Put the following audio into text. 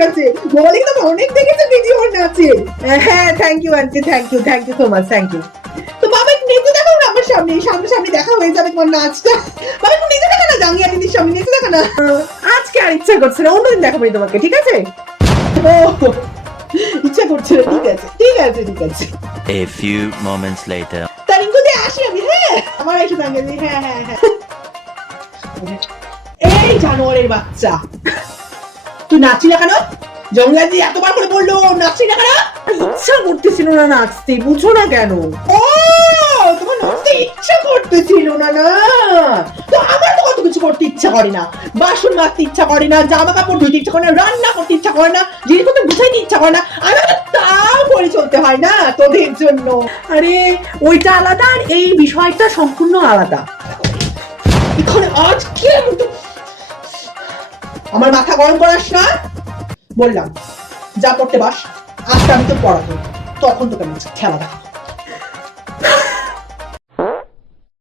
নাচে। বলি তো অনেক দেখেছি ভিডিও নাচে। হ্যাঁ thank you aunty thank you thank you so much thank you তো বাবা একটু নেচে দেখাও না আমার সামনে। সামনে সামনে দেখা হয়ে যাবে তোমার নাচটা। বাবা একটু নেচে দেখা না জাঙ্গিয়া দিদির সামনে নেচে দেখা না। আজকে আর ইচ্ছা করছে না অন্যদিন দেখাবো তোমাকে ঠিক আছে? ও ইচ্ছা করছে না ঠিক আছে ঠিক আছে ঠিক আছে। A few moments later. আসি আমি হ্যাঁ? আমার এসে জাঙ্গিয়া হ্যাঁ হ্যাঁ হ্যাঁ। এই জানোয়ারের বাচ্চা। তুই নাচি না কেন? জঙ্গলা দি এতবার করে বলল নাচি না কেন? ইচ্ছা করতেছিল না নাচতে, বুঝো না কেন। ও, তোমার নাচতে ইচ্ছা করতেছিল না না। তো আমার তো কত কিছু করতে ইচ্ছা করে না। বাসন মাজতে ইচ্ছা করে না জামা কাপড় ধুইতে ইচ্ছা করে না, রান্না করতে ইচ্ছা করে না, জিনিসপত্র গুছাইতে ইচ্ছা করে না। আমার তাও করে চলতে হয় না তোদের জন্য। আরে, ওইটা আলাদা আর এই বিষয়টা সম্পূর্ণ আলাদা। এখানে আজকে আমার মাথা গরম করাস না। বললাম, যা পড়তে বাস আজকে আমি তো পড়াবো। তখন তোকে খেলা দেখা